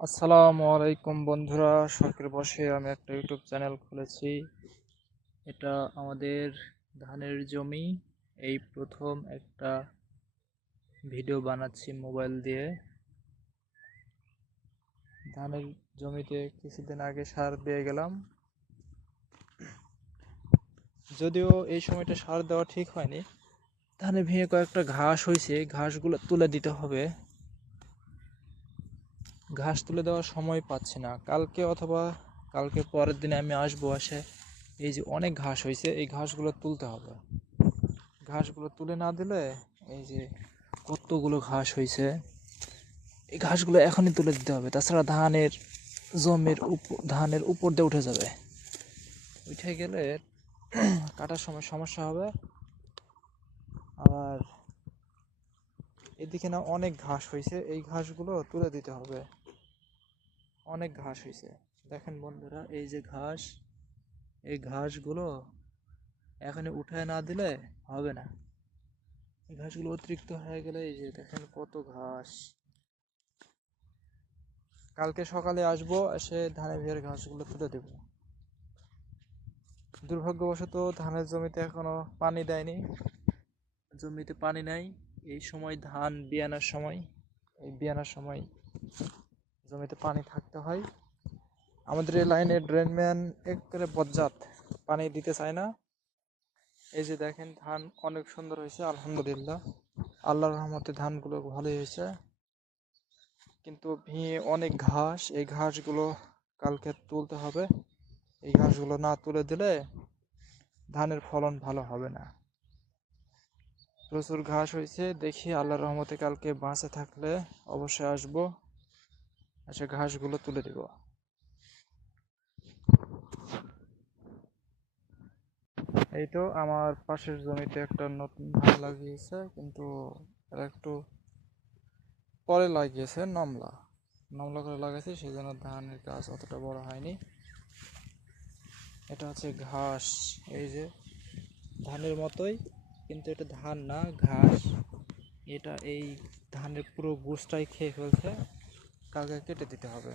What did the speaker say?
আসসালামু আলাইকুম বন্ধুরা, শখের বসে আমি একটা ইউটিউব চ্যানেল খুলেছি। এটা আমাদের ধানের জমি। এই প্রথম একটা ভিডিও বানাচ্ছি মোবাইল দিয়ে। ধানের জমিতে কিছুদিন আগে সার দিয়ে গেলাম, যদিও এই সময়টা সার দেওয়া ঠিক হয়নি। ধানে ভেঙে কয়েকটা ঘাস হয়েছে, ঘাসগুলো তুলে দিতে হবে। ঘাস তুলে দেওয়ার সময় পাচ্ছি না। কালকে অথবা কালকে পরের দিনে আমি আসবো, আসে এই যে অনেক ঘাস হয়েছে, এই ঘাসগুলো তুলতে হবে। ঘাসগুলো তুলে না দিলে, এই যে কতগুলো ঘাস হয়েছে, এই ঘাসগুলো এখনই তুলে দিতে হবে, তাছাড়া ধানের উপর দিয়ে উঠে যাবে। উঠে গেলে কাটার সময় সমস্যা হবে। আবার এদিকে না অনেক ঘাস হয়েছে, এই ঘাসগুলো তুলে দিতে হবে। অনেক ঘাস হয়েছে, দেখেন বন্ধুরা, এই যে ঘাস, এই ঘাসগুলো এখনই উঠায় না দিলে হবে না। এই ঘাসগুলো অতিরিক্ত হয়ে গেলে, এই যে দেখেন কত ঘাস। কালকে সকালে আসবো, এসে ধানের ভিড়ের ঘাসগুলো তুলে দেব। দুর্ভাগ্যবশত ধানের জমিতে এখনো পানি দেয়নি, জমিতে পানি নাই। এই সময় ধান বিয়ানোর সময়, এই বিয়ানোর সময় জমিতে পানি থাকতে হয়। আমাদের এই লাইনের ড্রেনম্যান একেবারে বজ্জাত, পানি দিতে চায় না। এই যে দেখেন ধান অনেক সুন্দর হয়েছে, আলহামদুলিল্লাহ, আল্লাহর রহমতে ধানগুলো ভালোই হয়েছে। কিন্তু ভিড়ে অনেক ঘাস, এই ঘাসগুলো কালকে তুলতে হবে। এই ঘাসগুলো না তুলে দিলে ধানের ফলন ভালো হবে না। প্রচুর ঘাস হয়েছে, দেখি আল্লাহর রহমতে কালকে বাঁচে থাকলে অবশ্যই আসবো, এসে ঘাসগুলো তুলে দিব। এই তো আমার পাশের জমিতে একটা নতুন ধান লাগিয়েছে, কিন্তু এরা একটু পরে লাগিয়েছে, নমলা নমলা করে লাগাইছে, সেই জন্য ধানের গাছ অতটা বড় হয়নি। এটা হচ্ছে ঘাস, এই যে ধানের মতোই, কিন্তু এটা ধান না, ঘাস। এটা এই ধানের পুরো গোছটাই খেয়ে ফেলছে, কালকে কেটে দিতে হবে।